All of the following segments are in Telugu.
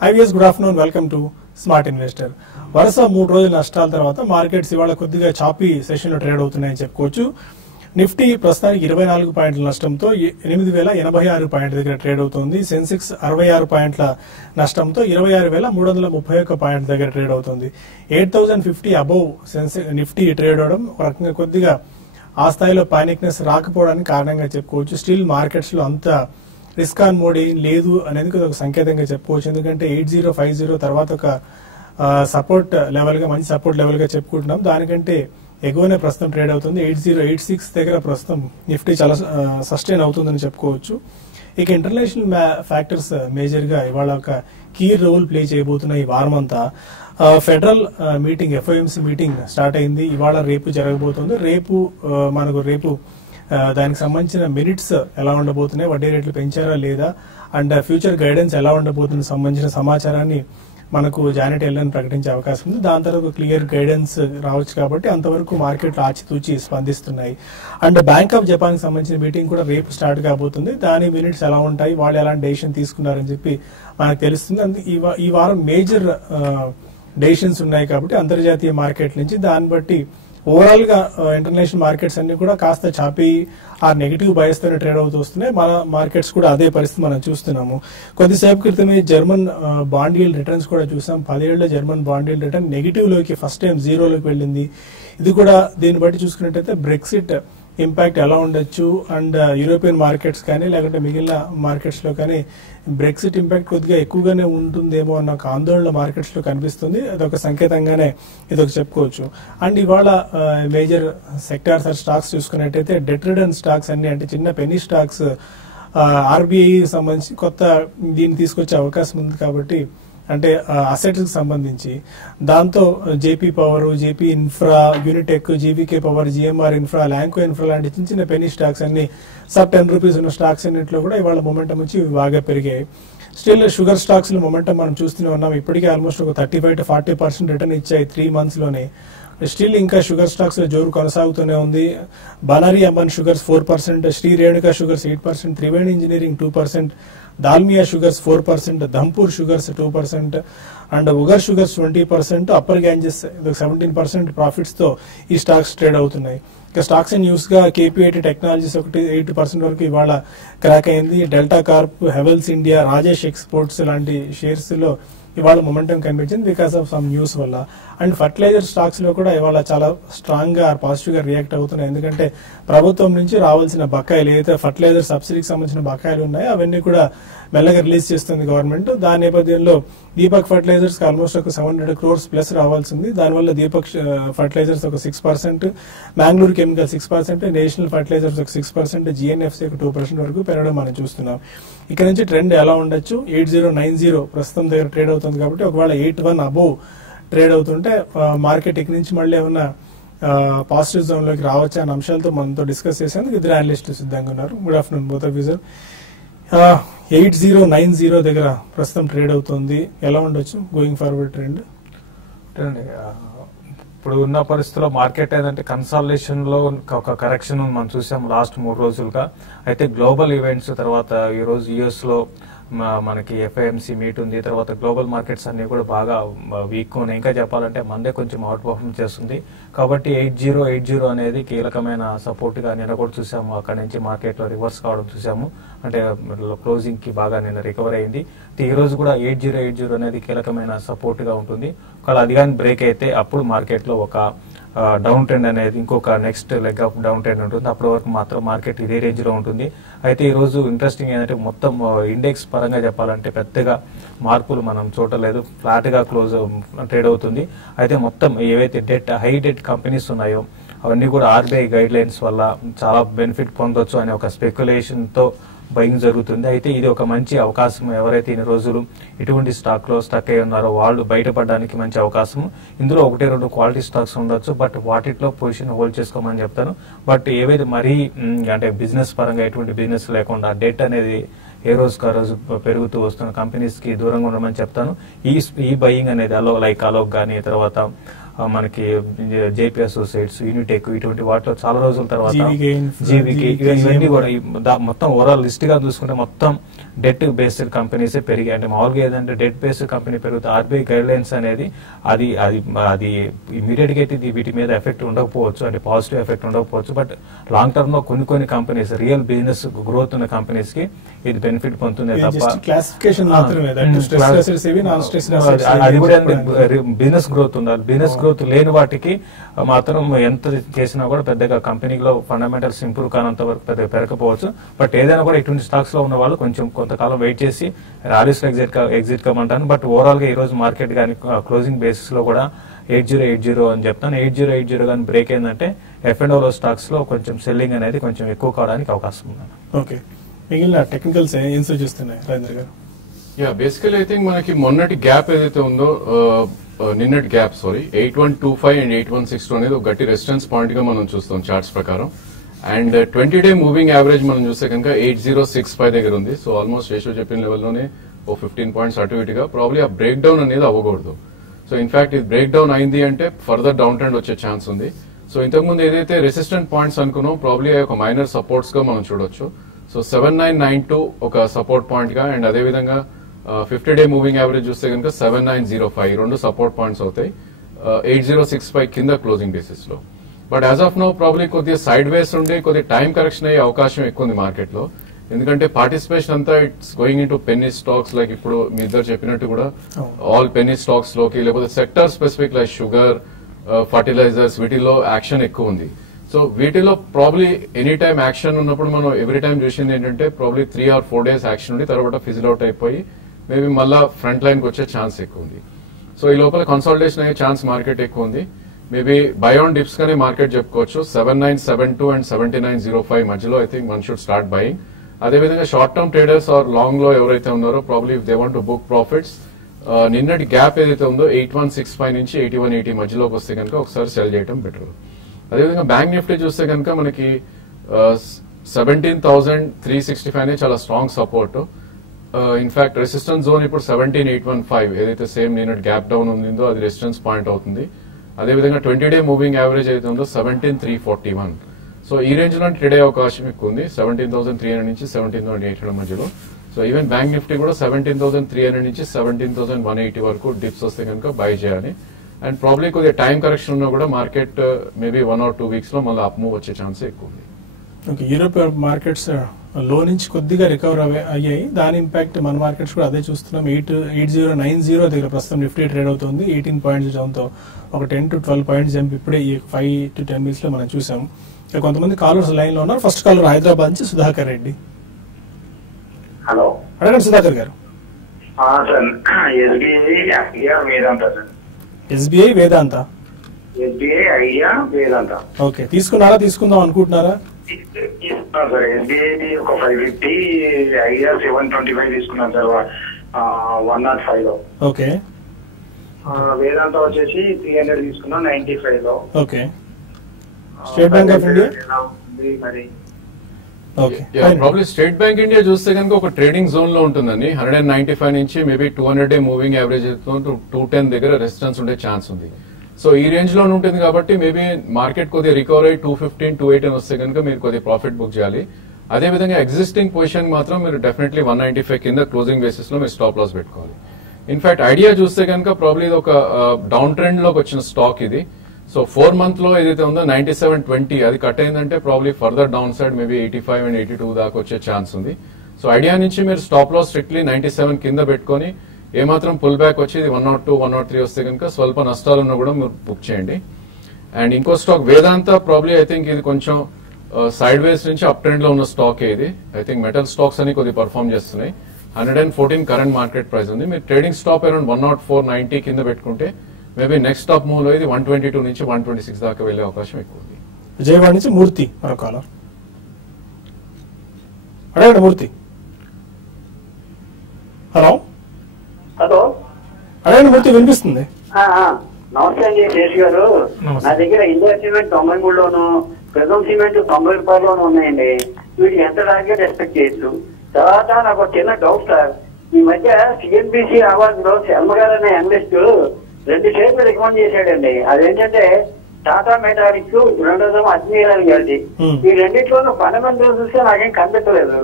High viewers, good afternoon. Welcome to smart investor. వరుస 3 రోజుల నష్టాల తర్వాత మార్కెట్స్ ఇవాళ కొద్దిగా చాపీ సెషన్ లో ట్రేడ్ అవుతున్నాయని చెప్పుకోవచ్చు. నిఫ్టీ ప్రస్తుతానికి 24 పాయింట్ల నష్టంతో 8086 పాయింట్ల దగ్గర ట్రేడ్ అవుతుంది. సెన్సెక్స్ 66 పాయింట్ల నష్టంతో 26331 పాయింట్ల దగ్గర ట్రేడ్ అవుతుంది. 8050 అబౌవ్ నిఫ్టీ ట్రేడ్ అవడం ఒక రకంగా కొద్దిగా ఆ స్థాయిలో పానిక్నెస్ రాకపోవడానికి కారణంగా చెప్పుకోవచ్చు. స్టిల్ మార్కెట్స్ లో అంత రిస్క్ ఆన్ మోడ్ ఏం లేదు అనేది ఒక సంకేతంగా చెప్పుకోవచ్చు. ఎందుకంటే 8050 తర్వాత ఒక సపోర్ట్ లెవెల్ గా, మంచి సపోర్ట్ లెవెల్ గా చెప్పుకుంటున్నాం. దానికంటే ఎగువనే ప్రస్తుతం ట్రేడ్ అవుతుంది. 8086 దగ్గర ప్రస్తుతం నిఫ్టీ చాలా సస్టైన్ అవుతుందని చెప్పుకోవచ్చు. ఇక ఇంటర్నేషనల్ ఫ్యాక్టర్స్ మేజర్ గా ఇవాళ ఒక కీ రోల్ ప్లే చేయబోతున్న ఈ వారం అంతా federal meeting, FOMC meeting start అయింది. ఇవాళ రేపు జరగబోతుంది. రేపు దానికి సంబంధించిన మినిట్స్ ఎలా ఉండబోతున్నాయి, వడ్డీ రేట్లు పెంచారా లేదా, అండ్ ఫ్యూచర్ గైడెన్స్ ఎలా ఉండబోతుంది సంబంధించిన సమాచారాన్ని మనకు జానెట్ ఎల్లన్ ప్రకటించే అవకాశం ఉంది. దాని తర్వాత క్లియర్ గైడెన్స్ రావచ్చు కాబట్టి అంతవరకు మార్కెట్లు ఆచితూచి స్పందిస్తున్నాయి. అండ్ బ్యాంక్ ఆఫ్ జపాన్ కి సంబంధించిన మీటింగ్ కూడా రేపు స్టార్ట్ కాబోతుంది. దాని మినిట్స్ ఎలా ఉంటాయి, వాళ్ళు ఎలాంటి డెసిషన్ తీసుకున్నారని చెప్పి మనకు తెలుస్తుంది. అందుకే ఈ వారం మేజర్ డెసిషన్స్ ఉన్నాయి కాబట్టి అంతర్జాతీయ మార్కెట్ నుంచి దాన్ని బట్టి ఓవరాల్ గా ఇంటర్నేషనల్ మార్కెట్స్ అన్ని కూడా కాస్త చాపీ ఆ నెగిటివ్ బయస్ తోనే ట్రేడ్ అవుతూ వస్తున్నాయి. మన మార్కెట్స్ కూడా అదే పరిస్థితి మనం చూస్తున్నాము. కొద్దిసేపు క్రితమే జర్మన్ బాండ్ యీల్డ్ రిటర్న్స్ కూడా చూసాం. 10 ఏళ్ల German bond yield return negative లోకి ఫస్ట్ టైం జీరోలోకి వెళ్ళింది. ఇది కూడా దీన్ని బట్టి చూసుకున్నట్టయితే బ్రెక్సిట్ ఇంపాక్ట్ ఎలా ఉండొచ్చు, అండ్ యూరోపియన్ మార్కెట్స్ కానీ లేకుంటే మిగిలిన మార్కెట్స్ లో కానీ బ్రెక్సిట్ ఇంపాక్ట్ కొద్దిగా ఎక్కువగానే ఉంటుందేమో అన్న ఒక ఆందోళన మార్కెట్స్ లో కనిపిస్తుంది. అదొక సంకేతంగానే ఇదొక చెప్పుకోవచ్చు. అండ్ ఇవాళ మేజర్ సెక్టార్స్ ఆర్ స్టాక్స్ చూసుకున్నట్టయితే డెట్ రిటర్న్ స్టాక్స్ అన్ని, అంటే చిన్న పెన్నీ స్టాక్స్ ఆర్బీఐ సంబంధించి కొత్త దీన్ని తీసుకొచ్చే అవకాశం ఉంది కాబట్టి, అంటే అసెట్స్ కి సంబంధించి దాంతో JP power, JP infra, Unitech, GVK power, GMR infra, Lanco infra లాంటి చిన్న చిన్న పెనీ స్టాక్స్ అన్ని సబ్ 10 రూపీస్ ఉన్న స్టాక్స్ అన్నింటిలో కూడా ఇవాళ మొమెంటం వచ్చి బాగా పెరిగాయి. స్టిల్ షుగర్ స్టాక్స్ లో మొమెంటం మనం చూస్తూనే ఉన్నాం. ఇప్పటికే ఆల్మోస్ట్ ఒక 35 to 40% రిటర్న్ ఇచ్చాయి 3 months లోనే. స్టిల్ ఇంకా షుగర్ స్టాక్స్ లో జోరు కొనసాగుతూనే ఉంది. Banari Amman sugars 4%, Shree Renuka sugars 8%, Triveni engineering 2%, Dalmia sugars 4%, Dhampur sugars 2%, and Ugar sugars 20%, upper Ganges 17% profits తో ఈ స్టాక్స్ ట్రేడ్ అవుతున్నాయి. ఇక స్టాక్స్ అండ్ న్యూస్ గా కేపీఐటీ టెక్నాలజీస్ 8% వరకు ఇవాళ క్రాక్ అయింది. Delta Corp, Havells India, Rajesh exports లాంటి షేర్స్ లో ఇవాళ మొమెంటం కనిపించింది బికాస్ ఆఫ్ సమ్ న్యూస్ వల్ల. అండ్ ఫర్టిలైజర్ స్టాక్స్ లో కూడా ఇవాళ చాలా స్ట్రాంగ్ గా పాజిటివ్ గా రియాక్ట్ అవుతున్నాయి. ఎందుకంటే ప్రభుత్వం నుంచి రావాల్సిన బకాయిలు, ఏదైతే ఫర్టిలైజర్ సబ్సిడీకి సంబంధించిన బకాయిలు ఉన్నాయో అవన్నీ కూడా మెల్లగా రిలీజ్ చేస్తుంది గవర్నమెంట్. దాని నేపథ్యంలో దీపక్ ఫర్టిలైజర్స్ ఆల్మోస్ట్ ఒక 700 crores ప్లస్ రావాల్సింది. దానివల్ల దీపక్ ఫర్టిలైజర్స్ ఒక 6%, మ్యాంగ్లూర్ కెమికల్ 6%, నేషనల్ ఫర్టిలైజర్స్ ఒక 6%, జిఎన్ఎఫ్సి ఒక 2% వరకు పెరగడం మనం చూస్తున్నాం. ఇక్కడ నుంచి ట్రెండ్ ఎలా ఉండొచ్చు, 8090 ప్రస్తుతం దగ్గర ట్రేడ్ అవుతుంది కాబట్టి ఒకవేళ 81 అబోవ్ ట్రేడ్ అవుతుంటే మార్కెట్ ఇక్కడ నుంచి మళ్ళీ ఏమన్నా పాజిటివ్ జోన్ లోకి రావచ్చా అనే అంశాలతో మనతో డిస్కస్ చేసేందుకు ఇద్దరు అనలిస్టులు సిద్ధంగా ఉన్నారు. Good afternoon both of you sir. 8090 దగ్గర ప్రస్తుతం ట్రేడ్ అవుతుంది. ఎలా ఉండొచ్చు గోయింగ్ ఫార్వర్డ్ ట్రెండ్? ఇప్పుడు ఉన్న పరిస్థితుల్లో మార్కెట్ ఏదంటే కన్సాలిడేషన్ లో ఒక కరెక్షన్ మనం చూసాం లాస్ట్ 3 రోజులుగా. అయితే గ్లోబల్ ఈవెంట్స్ తర్వాత ఈ రోజు యుఎస్ లో మనకి ఎఫ్ఐఎంసీ మీట్ ఉంది. తర్వాత గ్లోబల్ మార్కెట్స్ అన్ని కూడా బాగా వీక్ ఉన్నాయి. ఇంకా చెప్పాలంటే మందే కొంచెం అవుట్ పర్ఫార్మ్ చేస్తుంది. కాబట్టి 8080 అనేది కీలకమైన సపోర్ట్ గా నిన్న కూడా చూసాము. అక్కడ నుంచి మార్కెట్ లో రివర్స్ కావడం చూసాము. అంటే క్లోజింగ్ కి బాగా నిన్న రికవర్ అయింది. ఈ రోజు కూడా 8080 అనేది కీలకమైన సపోర్ట్ గా ఉంటుంది. ఒకవేళ అది కానీ బ్రేక్ అయితే అప్పుడు మార్కెట్ లో ఒక డౌన్ ట్రెండ్ అనేది, ఇంకొక next leg of down trend ఉంటుంది. అప్పటి వరకు మాత్రం మార్కెట్ ఇదే రేంజ్ లో ఉంటుంది. అయితే ఈ రోజు ఇంట్రెస్టింగ్ ఏంటంటే మొత్తం ఇండెక్స్ పరంగా చెప్పాలంటే పెద్దగా మార్పులు మనం చూడలేదు. ఫ్లాట్ గా ట్రేడ్ అవుతుంది. అయితే మొత్తం ఏవైతే హై డెట్ కంపెనీస్ ఉన్నాయో అవన్నీ కూడా ఆర్బీఐ గైడ్ లైన్స్ వల్ల చాలా బెనిఫిట్ పొందొచ్చు అనే ఒక స్పెక్యులేషన్ తో బయింగ్ జరుగుతుంది. అయితే ఇది ఒక మంచి అవకాశం. ఎవరైతే ఇన్ని రోజులు ఇటువంటి స్టాక్ లో స్టక్ అయి ఉన్నారో వాళ్ళు బయటపడడానికి మంచి అవకాశం. ఇందులో 1-2 క్వాలిటీ స్టాక్స్ ఉండొచ్చు, బట్ వాటిలో పొజిషన్ హోల్డ్ చేసుకోమని చెప్తాను. బట్ ఏవైతే మరీ అంటే బిజినెస్ పరంగా ఎటువంటి బిజినెస్ లేకుండా డెట్ అనేది ఏ రోజుకు ఆ రోజు పెరుగుతూ వస్తున్న కంపెనీస్ కి దూరంగా ఉండమని చెప్తాను. ఈ బయింగ్ అనేది అలోక్ కానీ తర్వాత మనకి జేపీ అసోసియేట్స్, యూనిటెక్, ఇటువంటి వాటిలో చాలా రోజుల తర్వాత GVK, జీవీకే ఇవన్నీ కూడా మొత్తం ఓవరాల్ లిస్ట్ గా చూసుకుంటే మొత్తం డెట్ బేస్డ్ కంపెనీసే పెరిగాయి. అంటే మామూలుగా ఏదంటే డెట్ బేస్డ్ కంపెనీ పెరుగుతుంది, ఆర్బీఐ గైడ్ లైన్స్ అనేది అది అది అది ఇమీడియట్ గా అయితే వీటి మీద ఎఫెక్ట్ ఉండకపోవచ్చు, అంటే పాజిటివ్ ఎఫెక్ట్ ఉండకపోవచ్చు. బట్ లాంగ్ టర్మ్ లో కొన్ని కంపెనీస్, రియల్ బిజినెస్ గ్రోత్ ఉన్న కంపెనీస్ కి ఇది బెనిఫిట్ పొందుతుంది తప్ప క్లాసిఫికేషన్ మాత్రమే. అది కూడా బిజినెస్ గ్రోత్ ఉండాలి. బిజినెస్ గ్రోత్ లేని వాటికి మాత్రం ఎంత చేసినా కూడా పెద్దగా కంపెనీలో ఫండమెంటల్స్ ఇంప్రూవ్ కానంత వరకు పెద్దగా పెరగకపోవచ్చు. బట్ ఏదైనా కూడా ఇటువంటి స్టాక్స్ లో ఉన్న వాళ్ళు కొంచెం కొంతకాలం వెయిట్ చేసి ర్యాలీస్ ఎగ్జిట్ కమ్మంటాను. బట్ ఓవరాల్ గా ఈ రోజు మార్కెట్ కానీ క్లోజింగ్ బేసిస్ లో కూడా 8080 అని చెప్తాను. 8080 కానీ బ్రేక్ అయిందంటే F&O స్టాక్స్ లో కొంచెం సెల్లింగ్ అనేది కొంచెం ఎక్కువ కావడానికి అవకాశం ఉంది. ఓకే, మిగిలిన టెక్నికల్స్ ఏం సూచిస్తున్నాయి రాజేంద్ర గారు? బేసికలీ ఐ థింక్ మనకి మొన్నటి గ్యాప్ ఏదైతే ఉందో, నిన్నటి గ్యాప్ 8125 అండ్ 8162 అనేది ఒక గట్టి రెసిస్టెన్స్ పాయింట్ గా మనం చూస్తాం చార్ట్స్ ప్రకారం. అండ్ 20-డే మూవింగ్ యావరేజ్ మనం చూస్తే కనుక 8065 దగ్గర ఉంది. సో ఆల్మోస్ట్ రేషియో చెప్పిన లెవెల్లోనే ఓ 15 పాయింట్స్ అటు ఇటుగా ప్రాబ్లీ ఆ బ్రేక్ డౌన్ అనేది అవ్వకూడదు. సో ఇన్ఫాక్ట్ ఇది బ్రేక్ డౌన్ అయింది అంటే ఫర్దర్ డౌన్ ట్రెండ్ వచ్చే ఛాన్స్ ఉంది. సో ఇంతకుముందు ఏదైతే రెసిస్టెంట్ పాయింట్స్ అనుకున్నాం ప్రాబ్లీ ఒక మైనర్ సపోర్ట్స్ గా మనం చూడొచ్చు. సో 7992 ఒక సపోర్ట్ పాయింట్ గా, అండ్ అదేవిధంగా 50-డే మూవింగ్ యావరేజ్ చూస్తే కనుక 7905 రెండు సపోర్ట్ పాయింట్స్ అవుతాయి 8065 కింద క్లోజింగ్ బేసిస్ లో. But as of now probably కొద్దిగా సైడ్ వేస్ ఉండి కొద్దిగా టైం కరెక్షన్ అయ్యే అవకాశం ఎక్కువ ఉంది మార్కెట్ లో. ఎందుకంటే పార్టిసిపేషన్ అంతా it's going in to Penney stocks, like ఇప్పుడు మీ ఇద్దరు చెప్పినట్టు కూడా ఆల్ పెన్నీ స్టాక్స్ లోకి, లేకపోతే sector specific like sugar, fertilizers, వీటిలో యాక్షన్ ఎక్కువ ఉంది. సో వీటిలో ప్రాబ్లీ ఎనీ టైమ్ యాక్షన్ ఉన్నప్పుడు మనం ఎవ్రీ టైం చూసింది ఏంటంటే ప్రాబ్లీ 3 or 4 days యాక్షన్ ఉండి తర్వాత ఫిజిల్ అవుట్ అయిపోయి మేబీ మళ్ళా ఫ్రంట్ లైన్ కి వచ్చే ఛాన్స్ ఎక్కువ ఉంది. సో ఈ లోపల కన్సాలిడేషన్ అయ్యే ఛాన్స్ మార్కెట్ ఎక్కువ ఉంది. మేబీ బై ఆన్ డిప్స్ గానే మార్కెట్ చెప్పుకోవచ్చు. 7972 అండ్ 7905 మధ్యలో I think one should start buying. అదేవిధంగా short term traders or long లో ఎవరైతే ఉన్నారో probably if they want to book profits, నిన్నటి గ్యాప్ ఏదైతే ఉందో 8165 నుంచి 8180 మధ్యలోకి వస్తే కనుక ఒకసారి సెల్ చేయడం బెటర్. అదేవిధంగా బ్యాంక్ నిఫ్టీ చూస్తే కనుక మనకి 17,365 అనేది చాలా strong support. In fact resistance zone ఇప్పుడు 17,815 ఏదైతే సేమ్ నిన్నటి గ్యాప్ డౌన్ ఉందో అది రెసిస్టెన్స్ పాయింట్ అవుతుంది. అదేవిధంగా 20-డే మూవింగ్ యావరేజ్ అయితే ఉందో 17,341. సో ఈ రేంజ్ లో ట్రేడ్ అయ్యే అవకాశం ఎక్కువ ఉంది 17,300 నుంచి 17,800 మధ్యలో. సో ఈవెన్ బ్యాంక్ నిఫ్టీ కూడా 17,300 నుంచి 17,180 వరకు డిప్స్ వస్తే కనుక బై చేయాలి. అండ్ ప్రాబ్లీ కొద్దిగా టైం కరెక్షన్ ఉన్నా కూడా మార్కెట్ మేబీ 1 or 2 weeks లో మళ్ళీ అప్ మూవ్ వచ్చే ఛాన్స్ ఎక్కువ ఉంది. ఓకే, యూరోప్ మార్కెట్స్ లో నుంచి కొద్దిగా రికవర్ అయ్యాయి. దాని ఇంపాక్ట్ మన మార్కెట్స్ కూడా అదే చూస్తున్నాం. 8090 దగ్గర ప్రస్తుతం నిఫ్టీ ట్రేడ్ అవుతుంది 18 పాయింట్స్ డౌన్తో. ఒక 10 to 12 పాయింట్స్ జంప్ ఇప్పుడే ఈ 5 to 10 minutes లో మనం చూసాం. కొంతమంది కాలర్స్ లైన్ లో ఉన్నారు. ఫస్ట్ కాలర్ హైదరాబాద్ నుంచి సుధాకర్ రెడ్డి. హలో, అడగండి సుధాకర్ గారు. ఎస్బీఐ వేదాంత. ఓకే, తీసుకున్నారా, తీసుకుందాం అనుకుంటున్నారా? సార్ ఎస్బీఐ ఒక 550, ఐడియా 725 తీసుకున్నాను సార్ 105 లో. ఓకే, వేదాంత వచ్చేసి 300 తీసుకున్నాం 95 లో. Okay, state bank of India. మరి ప్రాబ్లీ స్టేట్ బ్యాంక్ ఇండియా చూస్తే కనుక ఒక ట్రేడింగ్ జోన్ లో ఉంటుందండి. 195 నుంచి మేబీ 200-డే మూవింగ్ యావరేజ్ 210 దగ్గర రెసిస్టెన్స్ ఉండే ఛాన్స్ ఉంది. సో ఈ రేంజ్ లో ఉంటుంది కాబట్టి మేబీ మార్కెట్ కొద్దిగా రికవర్ అయ్యి 215, 218 వస్తే కనుక మీరు కొద్దిగా ప్రాఫిట్ బుక్ చేయాలి. అదేవిధంగా ఎగ్జిస్టింగ్ పొజిషన్ మాత్రం మీరు డెఫినెట్లీ 195 కింద క్లోజింగ్ బేసిస్ లో మీరు స్టాప్ లాస్ పెట్టుకోవాలి. ఇన్ఫాక్ట్ ఐడియా చూస్తే కనుక ప్రాబ్లీ ఇది ఒక డౌన్ ట్రెండ్ లోకి వచ్చిన స్టాక్ ఇది. సో 4 month లో ఏదైతే ఉందో 9720 అది కట్ అయిందంటే probably further down side maybe 85 and 82 దాకా వచ్చే ఛాన్స్ ఉంది. సో ఐడియా నుంచి మీరు స్టాప్ లాస్ స్ట్రిక్ట్లీ 97 కింద పెట్టుకుని ఏమాత్రం పుల్ బ్యాక్ వచ్చి 102, 103 వస్తే కనుక స్వల్ప నష్టాలున్నా కూడా మీరు బుక్ చేయండి. అండ్ ఇంకో stock Vedanta probably I think ఇది కొంచెం సైడ్ వేస్ నుంచి అప్ ట్రెండ్ లో ఉన్న స్టాక్ ఇది. ఐ థింక్ మెటల్ స్టాక్స్ అని కొద్దిగా పర్ఫార్మ్ చేస్తున్నాయి. 114 కరెంట్ మార్కెట్ ప్రైస్ ఉంది. మీరు ట్రేడింగ్ స్టాప్ అరౌండ్ 104.90 కింద పెట్టుకుంటే మేబీ నెక్స్ట్ స్టాప్ మూవ్ లో ఇది 122 నుంచి 126 దాకా వెళ్లే అవకాశం ఎక్కువ ఉంది. విజయవాడ నుంచి మూర్తి మరో కాలర్. అడగండి మూర్తి. హలో హలో, అడగండి మూర్తి, వినిపిస్తుంది. నమస్తే అండి శేష్ గారు. నా దగ్గర ఇండియా సిమెంట్ 93లోను, ప్రిజం సిమెంట్ 90 రూపాయల్లోనూ ఉన్నాయండి. వీటికి ఎంత టార్గెట్ ఎక్స్పెక్ట్ చేయొచ్చు? తర్వాత నాకు ఒక చిన్న డౌట్ సార్. ఈ మధ్య సిఎన్బిసి అవార్డు లో శర్మ గారు అనే అనలిస్ట్ 2 షేర్లు రికమెండ్ చేశాడండి. అదేంటంటే టాటా మెటాలిక్స్, రెండోదేమో అజ్మీరా రియాలిటీ. ఈ రెండిట్లోనూ ఫండమెంటల్ చూస్తే నాకేం కనిపించలేదు.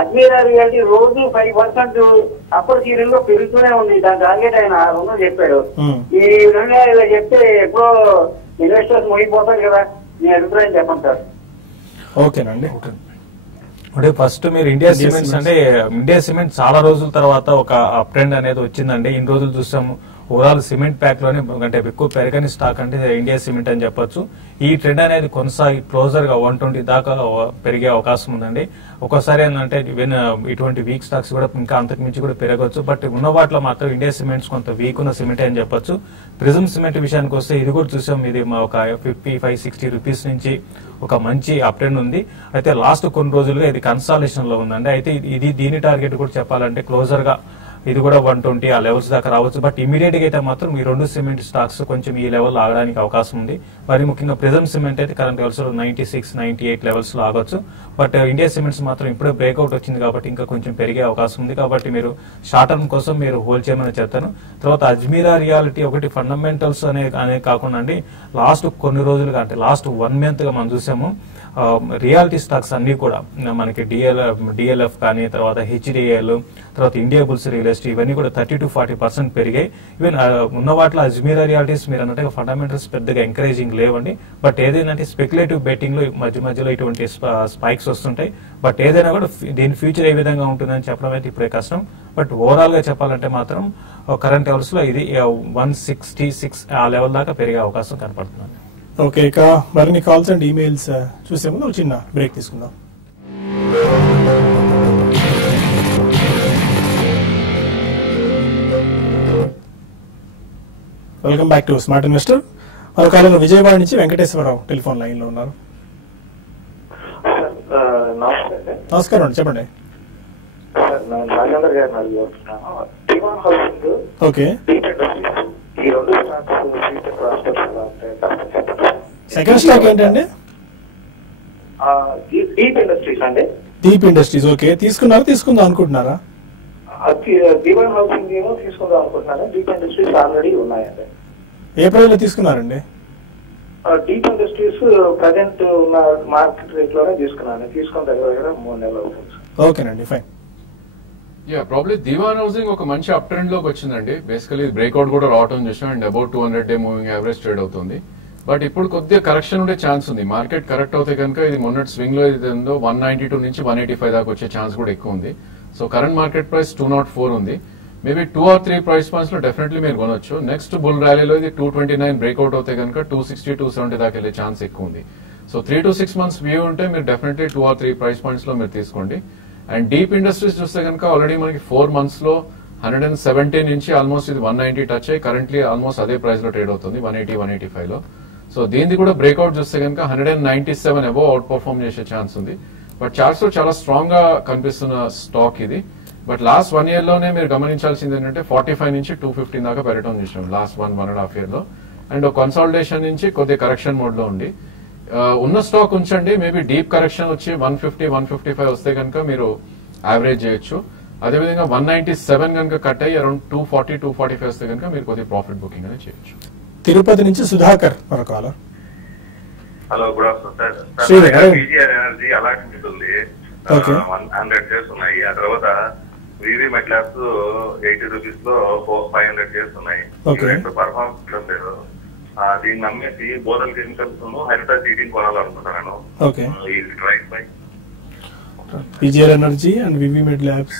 అజ్మీరా రియాలిటీ రోజు 5% అప్పర్ సీరియల్ లో పెరుగుతూనే ఉంది. దాని టార్గెట్ ఆయన 2 చెప్పాడు. ఈ 2 ఇలా చెప్తే ఎప్పుడో ఇన్వెస్టర్స్ ముగిపోతారు కదా, మీ అభిప్రాయం చెప్పండి సార్. ఓకేనండి. అంటే ఫస్ట్ మీరు ఇండియా సిమెంట్స్ అంటే ఇండియా సిమెంట్ చాలా రోజుల తర్వాత ఒక అప్ ట్రెండ్ అనేది వచ్చిందండి. ఇన్ని రోజులు చూసాము ఓవరాల్ సిమెంట్ ప్యాక్ లోనే అంటే ఎక్కువ పెరగని స్టాక్ అంటే ఇండియా సిమెంట్ అని చెప్పొచ్చు. ఈ ట్రెండ్ అనేది కొనసాగి క్లోజర్ గా 120 దాకా పెరిగే అవకాశం ఉందండి. ఒక్కోసారి ఏంటంటే ఇటువంటి వీక్ స్టాక్స్ కూడా ఇంకా అంతకు మించి కూడా పెరగవచ్చు. బట్ ఉన్న వాటిలో మాత్రం ఇండియా సిమెంట్స్ కొంత వీక్ ఉన్న సిమెంట్ అని చెప్పొచ్చు. ప్రిజమ్ సిమెంట్ విషయానికి వస్తే ఇది కూడా చూసాం, ఇది ఒక 55-60 రూపీస్ నుంచి ఒక మంచి అప్ ట్రెండ్ ఉంది. అయితే లాస్ట్ కొన్ని రోజులుగా ఇది కన్సాలేషన్ లో ఉందండి. అయితే ఇది దీని టార్గెట్ కూడా చెప్పాలంటే క్లోజర్ గా ఇది కూడా 120 ఆ లెవెల్స్ దాకా రావచ్చు. బట్ ఇమీడియట్ గా అయితే మాత్రం ఈ 2 సిమెంట్ స్టాక్స్ కొంచెం ఈ లెవెల్ ఆగడానికి అవకాశం ఉంది. మరి ముఖ్యంగా ప్రిజమ్ సిమెంట్ అయితే కరెంట్ లెవెల్స్ 96-98 లెవెల్స్ లో ఆగొచ్చు. బట్ ఇండియా సిమెంట్స్ మాత్రం ఇప్పుడే బ్రేక్అవుట్ వచ్చింది కాబట్టి ఇంకా కొంచెం పెరిగే అవకాశం ఉంది. కాబట్టి మీరు షార్ట్ టర్మ్ కోసం మీరు హోల్డ్ చేయమని చెప్తాను. తర్వాత అజ్మీరా రియాలిటీ ఒకటి ఫండమెంటల్స్ అనే కాకుండా అండి లాస్ట్ కొన్ని రోజులుగా అంటే లాస్ట్ 1 మంత్ గా మనం చూసాము రియాలిటీ స్టాక్స్ అన్ని కూడా మనకి డిఎల్ఎఫ్ కానీ తర్వాత హెచ్డిఎల్ తర్వాత ఇండియా బుల్స్ రియల్ ఎస్టేట్ ఇవన్నీ కూడా 30-40% పెరిగాయి. ఈవెన్ ఉన్న వాటిలో అజ్మీరా రియాలిటీస్ మీరు అన్నట్టుగా ఫండమెంటల్స్ పెద్దగా ఎంకరేజింగ్ లేవండి. బట్ ఏదైనా స్పెక్యులేటివ్ బెట్టింగ్ లో మధ్య ఇటువంటి స్పైక్స్ వస్తుంటాయి. బట్ ఏదైనా కూడా దీని ఫ్యూచర్ ఏ విధంగా ఉంటుందని చెప్పడం అయితే ఇప్పుడే కష్టం. బట్ ఓవరాల్ గా చెప్పాలంటే మాత్రం కరెంట్ లెవెల్స్ లో ఇది 166 ఆ లెవెల్ దాకా పెరిగే అవకాశం కనపడుతుంది. ఓకే, ఇక మరిన్ని కాల్స్ అండ్ ఈమెయిల్స్ చూసే ముందు ఒక చిన్న బ్రేక్ తీసుకుందాం. Welcome back to smart investor. మరో కాలంలో విజయవాడ నుంచి వెంకటేశ్వరరావు టెలిఫోన్ లైన్ లో ఉన్నారు. నమస్కారం అండి, చెప్పండి. ఓకే, సెకండ్ స్టాక్ ఏంటండి? డీప్ ఇండస్ట్రీస్ అండి. Deep industries. ఓకే, తీసుకుందాం అనుకుంటున్నారా? దీవన్ హౌసింగ్ ఏమో తీసుకుందాం అనుకుంటున్నాను. డీప్ ఇండస్ట్రీస్ ఆల్రెడీ ఉన్నాయండి. ఏ ప్రైస్ లో తీసుకున్నారండి? డీప్ ఇండస్ట్రీస్ ప్రజెంట్ ఉన్న మార్కెట్ రేట్ లోనే తీసుకున్న దగ్గర 3 నెలలు అవుతుంది. ఓకేనండి, ఫైన్. ప్రాబ్లీ దివాన్ హౌసింగ్ ఒక మంచి అప్ ట్రెండ్ లోకి వచ్చిందండి. బేసికలీ బ్రేక్అవుట్ కూడా రావటం చేసాం and about 200 day moving average trade అవుతుంది. బట్ ఇప్పుడు కొద్దిగా కరెక్షన్ ఉండే ఛాన్స్ ఉంది. మార్కెట్ కరెక్ట్ అవుతే కనుక ఇది మొన్నటి స్వింగ్ లో ఇది 192 నుంచి 185 దాకా వచ్చే ఛాన్స్ కూడా ఎక్కువ ఉంది. సో కరెంట్ మార్కెట్ ప్రైస్ 204 ఉంది. మేబీ 2 or 3 ప్రైస్ పాయింట్స్ లో డెఫినెట్లీ మీరు కొనొచ్చు. నెక్స్ట్ బుల్ ర్యాలీలో ఇది 229 బ్రేక్అవుట్ అవుతే కనుక 260-270 దాకా వెళ్ళే ఛాన్స్ ఎక్కువ ఉంది. సో 3 to 6 months వ్యూ ఉంటే మీరు డెఫినెట్లీ 2 or 3 ప్రైస్ పాయింట్స్ లో మీరు తీసుకోండి. అండ్ డీప్ ఇండస్ట్రీస్ చూస్తే కనుక ఆల్రెడీ మనకి 4 months లో 170 నుంచి ఆల్మోస్ట్ ఇది 190 టచ్ అయ్యి కరెంట్లీ ఆల్మోస్ట్ అదే ప్రైస్ లో ట్రేడ్ అవుతుంది 180-185 లో. సో దీనికి కూడా బ్రేక్అవుట్ చూస్తే కనుక 197 అబోవ్ అవుట్ పర్ఫార్మ్ చేసే ఛాన్స్ ఉంది. బట్ చార్ట్స్ లో చాలా స్ట్రాంగ్ గా కనిపిస్తున్న స్టాక్ ఇది. బట్ లాస్ట్ 1 year లోనే మీరు గమనించాల్సింది ఏంటంటే 45 నుంచి 215 దాకా పెరగడం చూసాం లాస్ట్ 1.5 year లో. అండ్ కన్సాలిడేషన్ నుంచి కొద్దిగా కరెక్షన్ మోడ్ లో ఉంది. ఉన్న స్టాక్ ఉంచండి. మేబీ డీప్ కరెక్షన్ వచ్చి 150-155 వస్తే కనుక మీరు యావరేజ్ చేయొచ్చు. అదేవిధంగా 197 కనుక కట్ అయ్యి అరౌండ్ 240-245 వస్తే కనుక మీరు కొద్దిగా ప్రాఫిట్ బుకింగ్ అనేది చేయొచ్చు. తిరుపతి నుంచి సుధాకర్ మరో caller. Hello, good afternoon sir. PGR energy అలాంటి ఉంది, 100 షేర్స్ ఉన్నాయి. ఆ తర్వాత వివి మెట్లాబ్స్ 80 రూపీస్ లో 500 షేర్స్ ఉన్నాయి. పర్ఫార్మెన్స్ లేదు. దీన్ని నమ్మేసి బోధల్ కెమికల్స్ హరిత సీటింగ్ కొనాలనుకుంటున్నాను. ఈ tries by PGR energy and VV med labs.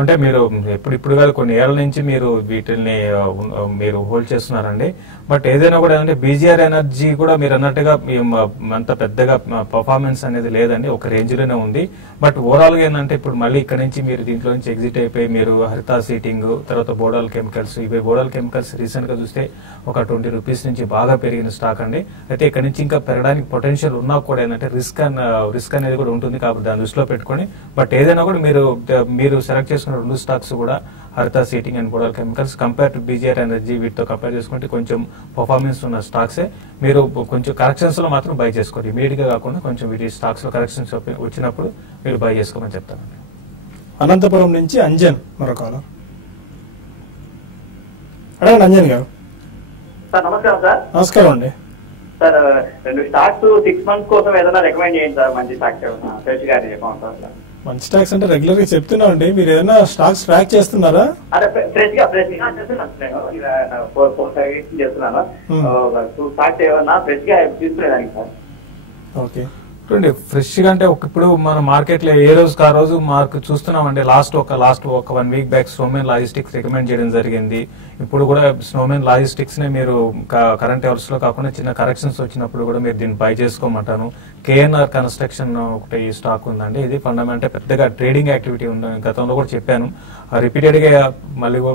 అంటే మీరు ఇప్పుడు కాదు కొన్ని ఏళ్ల నుంచి మీరు వీటిని మీరు హోల్డ్ చేస్తున్నారండి. బట్ ఏదైనా కూడా అంటే బీజీఆర్ ఎనర్జీ కూడా మీరు అన్నట్టుగా అంత పెద్దగా పర్ఫార్మెన్స్ అనేది లేదండి, ఒక రేంజ్ లోనే ఉంది. బట్ ఓవరాల్ గా ఏంటంటే ఇప్పుడు మళ్ళీ ఇక్కడ నుంచి మీరు దీంట్లో నుంచి ఎగ్జిట్ అయిపోయి మీరు హరిత సీటింగ్ తర్వాత బోడాల్ కెమికల్స్, ఇవి బోడాల్ కెమికల్స్ రీసెంట్ గా చూస్తే ఒక 20 రూపీస్ నుంచి బాగా పెరిగిన స్టాక్ అండి. అయితే ఇక్కడ నుంచి ఇంకా పెరగడానికి పొటెన్షియల్ ఉన్నా కూడా ఏంటంటే రిస్క్ అనేది కూడా ఉంటుంది కాబట్టి దాన్ని దృష్టిలో పెట్టుకొని. బట్ ఏదైనా కూడా మీరు సెలెక్ట్ చేసుకున్న 2 స్టాక్స్ కూడా Haritha seating and Bodal chemicals compare to BGR energy వీటితో కంపేర్ చేసుకుంటే కొంచెం పర్ఫార్మెన్స్ ఉన్న స్టాక్సే. మీరు కొంచెం కరెక్షన్స్ లో మాత్రం బై చేసుకోండి, ఇమీడియట్ గా కాకుండా కొంచెం వీటి స్టాక్స్ లో కరెక్షన్స్ వచ్చినప్పుడు మీరు బై చేసుకోమని చెప్తానండి. అనంతపురం నుంచి అంజన్ మరో కాలర్. అడగండి అంజన్ గారు. సార్ నమస్కారం సార్. నమస్కారం అండి. సార్ 2 స్టాక్స్ 6 months కోసం ఏదైనా రికమెండ్ చేయండి సార్, మంచి స్టాక్స్ ఫ్రెష్ గా చెప్పండి సార్. మంచి స్టాక్స్ అంటే రెగ్యులర్ గా చెప్తున్నా అండి, మీరు ఏదైనా స్టాక్స్ ట్రాక్ చేస్తున్నారా? అదే ఫ్రెష్ గా చేస్తున్నాను, 4-5 weeks చేస్తున్నాను. 2 స్టాక్స్ ఏమన్నా ఫ్రెష్ గా తీసుకునేదానికి సార్. ఓకే, చూడండి ఫ్రెష్ గా అంటే ఇప్పుడు మన మార్కెట్ లో ఏ రోజుకి ఆ రోజు మార్క్ చూస్తున్నామండి. లాస్ట్ ఒక 1 week back Snowman logistics recommend చేయడం జరిగింది. ఇప్పుడు కూడా స్నోమెన్ లాజిస్టిక్స్ నే మీరు కరెంట్ అవర్స్ లో కాకుండా చిన్న కరెక్షన్స్ వచ్చినప్పుడు కూడా మీరు దీన్ని బై చేసుకోమంటాను. KNR కన్స్ట్రక్షన్ ఒకటి ఈ స్టాక్ ఉందండి. ఇది ఫండమెంటల్ పెద్దగా ట్రేడింగ్ యాక్టివిటీ ఉంది, గతంలో కూడా చెప్పాను, రిపీటెడ్ గా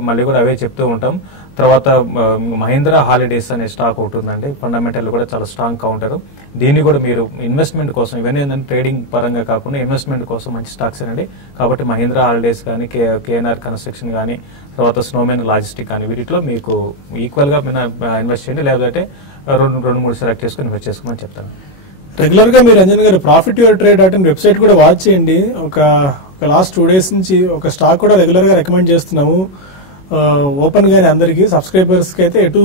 మళ్ళీ కూడా అవే చెప్తూ ఉంటాం. తర్వాత మహీంద్రా హాలిడేస్ అనే స్టాక్ ఒకటి ఉందండి, ఫండమెంటల్ కూడా చాలా స్ట్రాంగ్ కౌంటర్. దీన్ని కూడా మీరు ఇన్వెస్ట్మెంట్ కోసం, ఇవన్నీ ఏంటంటే ట్రేడింగ్ పరంగా కాకుండా ఇన్వెస్ట్మెంట్ కోసం మంచి స్టాక్స్ అండి. కాబట్టి మహీంద్రా హాలిడేస్ కానీ, KNR కన్స్ట్రక్షన్ కానీ, తర్వాత స్నోమెన్ లాజిస్టిక్ కానీ వీటిలో మీకు ఈక్వల్ గా ఇన్వెస్ట్ చేయండి, లేకపోతే 2-3 సెలెక్ట్ చేసుకుని ఇన్వెస్ట్ చేసుకోమని చెప్తాను. రెగ్యులర్ గా మీరు అంజన్ గారు ప్రాఫిట్ యువర్ ట్రేడ్ వెబ్సైట్ కూడా వాచ్ చేయండి. ఒక లాస్ట్ 2 days నుంచి ఒక స్టాక్ కూడా రెగ్యులర్ గా రికమెండ్ చేస్తున్నాము ఓపెన్ గానే అందరికి. సబ్స్క్రైబర్స్ కి అయితే ఎటు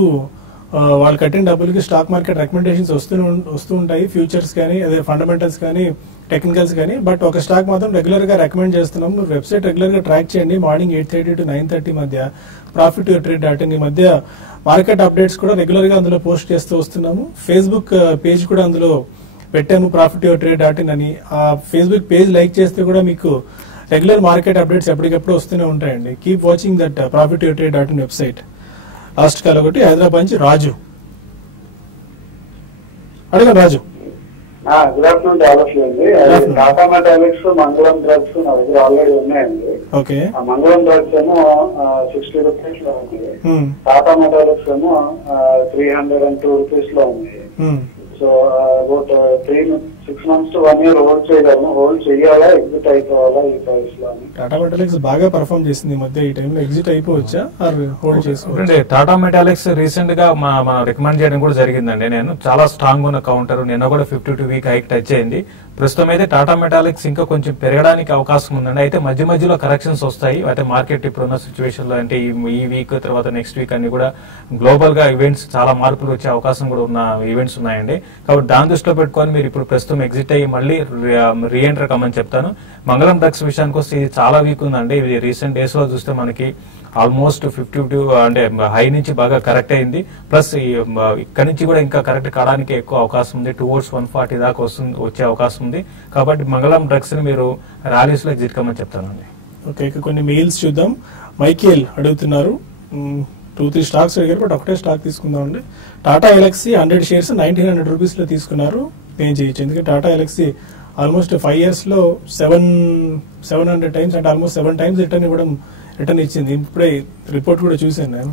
వాళ్ళు కట్టిన డబ్బులకి స్టాక్ మార్కెట్ రికమెండేషన్స్ వస్తూ ఉంటాయి, ఫ్యూచర్స్ కానీ అదే ఫండమెంటల్స్ కానీ టెక్నికల్స్ కానీ. బట్ ఒక స్టాక్ మాత్రం రెగ్యులర్ గా రికమెండ్ చేస్తున్నాం. మీరు వెబ్సైట్ రెగ్యులర్ గా ట్రాక్ చేయండి. మార్నింగ్ 8:30 to 9:30 మధ్య ప్రాఫిట్ యువర్ ట్రేడ్ ఈ మధ్య మార్కెట్ అప్డేట్స్ కూడా రెగ్యులర్ గా అందులో పోస్ట్ చేస్తూ వస్తున్నాము. ఫేస్బుక్ పేజ్ కూడా అందులో పెట్టాము, ప్రాఫిట్ యువర్ ట్రేడ్ అని. ఆ ఫేస్బుక్ పేజ్ లైక్ చేస్తే కూడా మీకు రెగ్యులర్ మార్కెట్ అప్డేట్స్ ఎప్పటికప్పుడు వస్తూనే ఉంటాయండి. Keep watching that profit your trade website. Last call ఒకటి హైదరాబాద్ నుంచి రాజు. అడగండి రాజు. గుడ్ ఆఫ్టర్నూన్ డెవలప్ అండి. టాటా మెటాలిక్స్, మంగళం డ్రగ్స్ నా దగ్గర ఆల్రెడీ ఉన్నాయండి. ఓకే, మంగళం డ్రగ్స్ ఏమో 60 rupees లో ఉంది, టాటా మెటాలిక్స్ ఏమో 302 rupees లో ఉంది. So about 6 months to 1 year hold చేయగలను. హోల్డ్ చేయాలా, ఎగ్జిట్ అయిపోవాలా ఈ ప్రైస్ లో? టాటా మెటాలిక్స్ బాగా పర్ఫార్మ్ చేసింది ఈ మధ్య, ఈ టైంలో ఎగ్జిట్ అయిపోవచ్చా హోల్డ్ చేసుకోవచ్చు? టాటా మెటాలిక్స్ రీసెంట్ గా మనం రికమెండ్ చేయడం కూడా జరిగిందండి. నేను చాలా స్ట్రాంగ్ ఉన్న కౌంటర్, నిన్న కూడా 52 week హైక్ టచ్ అయింది. ప్రస్తుతం అయితే టాటా మెటాలిక్స్ ఇంకా కొంచెం పెరగడానికి అవకాశం ఉందండి. అయితే మధ్య మధ్యలో కరెక్షన్స్ వస్తాయి. అయితే మార్కెట్ ఇప్పుడున్న సిచ్యువేషన్ లో అంటే ఈ వీక్ తర్వాత నెక్స్ట్ వీక్ అన్ని కూడా గ్లోబల్ గా ఈవెంట్స్ చాలా మార్పులు వచ్చే అవకాశం కూడా ఉన్న ఈవెంట్స్ ఉన్నాయండి. కాబట్టి దాని దృష్టిలో పెట్టుకొని మీరు ఇప్పుడు ప్రస్తుతం ఎగ్జిట్ అయ్యి మళ్ళీ రీఎంటర్ కమ్మని చెప్తాను. మంగళం డ్రగ్స్ విషయానికి వస్తే ఇది చాలా వీక్ ఉందండి. ఇది రీసెంట్ డేస్ లో చూస్తే మనకి ఆల్మోస్ట్ 52 అంటే హై నుంచి బాగా కరెక్ట్ అయింది. ప్లస్ ఇక్కడ నుంచి కూడా ఇంకా కరెక్ట్ కావడానికి ఎక్కువ అవకాశం ఉంది. 140 దాకా వచ్చే అవకాశం ఉంది. కాబట్టి మంగళం డ్రగ్స్ ని మీరు ర్యాలీస్ లో ఎగ్జిట్ కమ్మని చెప్తానండి. ఓకే, ఇక కొన్ని మెయిల్స్ చూద్దాం. మైకేల్ అడుగుతున్నారు, 2-3 స్టాక్స్ అడిగారు, బట్ ఒకటే స్టాక్ తీసుకుందాం అండి. టాటా ఎలక్సీ 100 shares 1900 rupees లో తీసుకున్నారు, పే చేయొచ్చు. ఎందుకంటే టాటా ఎలక్సీ ఆల్మోస్ట్ 5 years లో 700 times అంటే ఆల్మోస్ట్ 7 times రిటర్న్ ఇచ్చింది. ఇప్పుడే రిపోర్ట్ కూడా చూసాను నేను.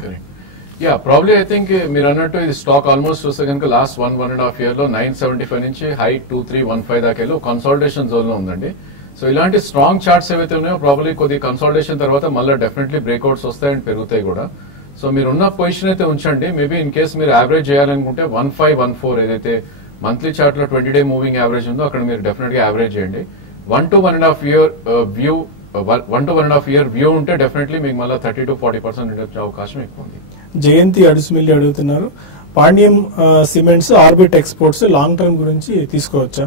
యా ప్రాబ్లీ ఐ థింక్ మీరు అన్నట్టు ఇది స్టాక్ ఆల్మోస్ట్ చూస్తే కనుక లాస్ట్ 1.5 year లో 975 నుంచి హై 2315 దాకా వెళ్ళి కన్సాలిడేషన్ జోన్ లో ఉందండి. సో ఇలాంటి స్ట్రాంగ్ చార్ట్స్ ఏవైతే ఉన్నాయో ప్రాబ్లీ కొద్ది కన్సాలిడేషన్ తర్వాత మళ్ళీ డెఫినెట్లీ బ్రేక్అవుట్స్ వస్తాయి అండ్ పెరుగుతాయి కూడా. సో మీరు ఉన్న పొజిషన్ అయితే ఉంచండి. మేబీ ఇన్ కేసు మీరు యావరేజ్ చేయాలనుకుంటే 1514 ఏదైతే మంత్లీ చార్ట్ లో 20-day మూవింగ్ యావరేజ్ ఉందో అక్కడ మీరు డెఫినెట్ గా యావరేజ్ చేయండి. 1 to 1.5 year వ్యూ ఉంటే డెఫినెట్లీ మీకు మళ్ళీ 30 to 40% రిటర్న్ అవకాశం ఎక్కువ ఉంది. జయంతి అడుసుమిల్లి అడుగుతున్నారు, Panyam cements, Orbit exports long term గురించి తీసుకోవచ్చా?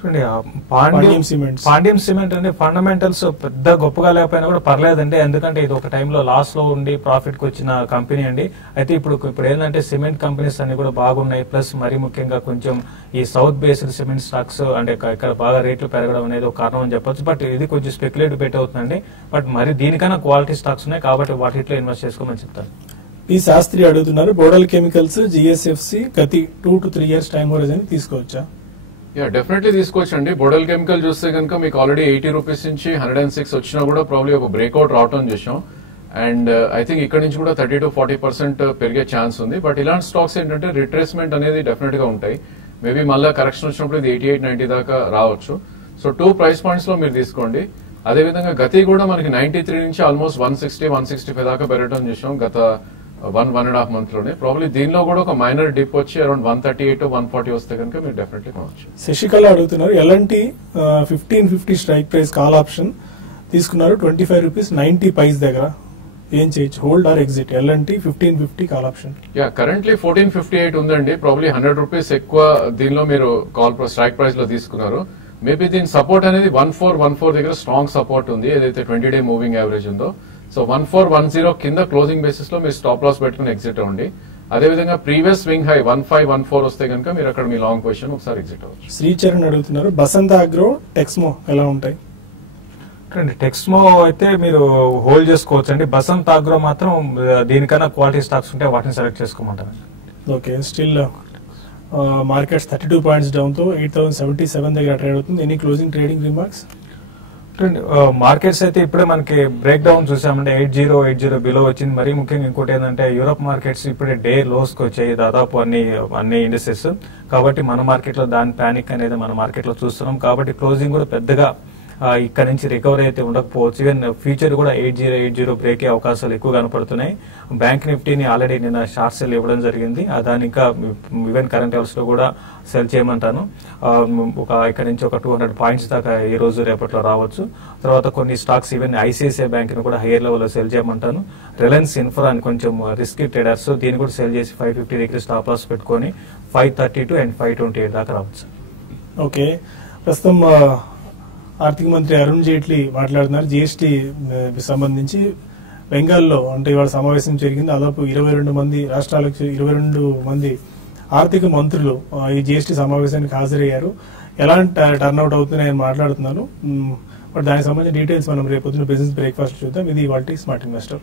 చూడండి పాండ్యం సిమెంట్ అంటే ఫండమెంటల్స్ పెద్ద గొప్పగా లేకపోయినా కూడా పర్లేదండి. ఎందుకంటే ఇది ఒక టైంలో లాస్ లో ఉండి ప్రాఫిట్ కి వచ్చిన కంపెనీ అండి. అయితే ఇప్పుడు ఏంటంటే సిమెంట్ కంపెనీస్ అన్ని కూడా బాగున్నాయి. ప్లస్ మరీ ముఖ్యంగా కొంచెం ఈ సౌత్ బేస్డ్ సిమెంట్ స్టాక్స్ అంటే ఇక్కడ బాగా రేట్లు పెరగడం అనేది ఒక కారణం అని చెప్పొచ్చు. బట్ ఇది కొంచెం స్పెక్యులేటివ్ బెట్ అవుతుందండి. బట్ మరి దీనికన్నా క్వాలిటీ స్టాక్స్ ఉన్నాయి కాబట్టి వాటిలో ఇన్వెస్ట్ చేసుకోమని చెప్తాను. ఈ శాస్త్రి అడుగుతున్నారు, బోడల్ కెమికల్స్, GSFC గతి 2 to 3 years టైం హోరైజన్ తీసుకోవచ్చా? యా డెఫినెట్లీ తీసుకోవచ్చండి. బోడల్ కెమికల్ చూస్తే కనుక మీకు ఆల్రెడీ 80 rupees నుంచి 106 వచ్చినా కూడా ప్రాబ్లీ ఒక బ్రేక్అవుట్ రావటం చూసాం. అండ్ ఐ థింక్ ఇక్కడ నుంచి కూడా 30 to 40% పెరిగే ఛాన్స్ ఉంది. బట్ ఇలాంటి స్టాక్స్ ఏంటంటే రిట్రేస్మెంట్ అనేది డెఫినెట్ గా ఉంటాయి. మేబీ మళ్ళీ కరెక్షన్ వచ్చినప్పుడు ఇది 88-90 దాకా రావచ్చు. సో 2 price points లో మీరు తీసుకోండి. అదేవిధంగా గతి కూడా మనకి 93 నుంచి ఆల్మోస్ట్ 160-165 దాకా పెరగడం చూసాం గత 1.5 months లోనే. ప్రాబ్లీ దీనిలో కూడా ఒక మైనర్ డిప్ వచ్చి అరౌండ్ 138 to 140 వస్తే కనుక మీరు డెఫినెట్లీ కొనవచ్చు. శశికళ అడుగుతున్నారు, LNT 1550 strike price call option తీసుకున్నారు 25.90 rupees దగ్గర, ఏం చేయొచ్చు, hold or exit? L&T 1550 call option. Currently 1458 ఉందండి. ప్రాబ్లీ 100 రూపీస్ ఎక్కువ దీనిలో మీరు కాల్ స్ట్రైక్ ప్రైస్ లో తీసుకున్నారు. మేబీ దీని సపోర్ట్ అనేది 1414 దగ్గర స్ట్రాంగ్ సపోర్ట్ ఉంది, ఏదైతే 20-day మూవింగ్ యావరేజ్ ఉందో. సో 1410 కింద క్లోజింగ్ బేసిస్ లో మీరు స్టాప్ లాస్ పెట్టుకుని ఎగ్జిట్ అవ్వండి. అదేవిధంగా ప్రీవియస్ స్వింగ్ హై 1514 వస్తే కనుక మీరు అక్కడ మీ లాంగ్ పొజిషన్ ఒకసారి ఎగ్జిట్ అవ్వచ్చు. శ్రీచరణ్ అడుగుతున్నారు, బసంత అగ్రో, టెక్స్మో ఎలా ఉంటాయి? టెక్స్మో అయితే మీరు హోల్డ్ చేసుకోవచ్చు అండి. బసంత్ అగ్రో మాత్రం దీనికన్నా క్వాలిటీ స్టాక్స్ ఉంటే వాటిని సెలెక్ట్ చేసుకోమంటారు. Okay, still markets 32 points down తో 8077 దగ్గర ట్రేడ్ అవుతుంది. Any closing trading remarks? Markets అయితే ఇప్పుడే మనకి బ్రేక్ డౌన్ చూసామంటే 8080 బిలో వచ్చింది. మరీ ముఖ్యంగా ఇంకోటి ఏంటంటే యూరోప్ మార్కెట్స్ ఇప్పుడే డే లోస్ కి వచ్చాయి దాదాపు అన్ని ఇండస్ట్రీస్. కాబట్టి మన మార్కెట్ లో దాని పానిక్ అనేది మన మార్కెట్ లో చూస్తున్నాం. కాబట్టి క్లోజింగ్ కూడా పెద్దగా ఇక్కడ నుంచి రికవరీ అయితే ఉండకపోవచ్చు. ఈవెన్ ఫ్యూచర్ కూడా 8080 బ్రేక్ అయ్యే అవకాశాలు ఎక్కువ కనపడుతున్నాయి. బ్యాంక్ నిఫ్టీని ఆల్రెడీ నిన్న షార్ట్ సెల్ ఇవ్వడం జరిగింది. దాని ఇంకా ఈవెన్ కరెంట్ లెవెల్స్ లో కూడా సెల్ చేయమంటాను. ఇక్కడ నుంచి ఒక 200 పాయింట్స్ దాకా ఈ రోజు రేపట్లో రావచ్చు. తర్వాత కొన్ని స్టాక్స్ ఈవెన్ ఐసిఐసిఐ బ్యాంక్ ని కూడా హైయర్ లెవెల్ లో సెల్ చేయమంటాను. రిలయన్స్ ఇన్ఫ్రా అని కొంచెం రిస్కీ ట్రేడర్స్, దీన్ని కూడా సెల్ చేసి 550 దగ్గర స్టాప్ లాస్ పెట్టుకొని 532 అండ్ 528 దాకా రావచ్చు. ఓకే, ప్రస్తుతం ఆర్థిక మంత్రి అరుణ్ జైట్లీ మాట్లాడుతున్నారు జిఎస్టీ సంబంధించి. బెంగాల్లో అంటే ఇవాళ సమావేశం జరిగింది. దాదాపు 22 మంది రాష్ట్రాలకు 22 మంది ఆర్థిక మంత్రులు ఈ జిఎస్టీ సమావేశానికి హాజరయ్యారు. ఎలాంటి టర్న్అవుట్ అవుతున్నాయని మాట్లాడుతున్నారు. బట్ దానికి సంబంధించిన డీటెయిల్స్ మనం రేపు పొద్దున్న బిజినెస్ బ్రేక్ఫాస్ట్ చూద్దాం. ఇది ఇవాల్టి స్మార్ట్ ఇన్వెస్టర్.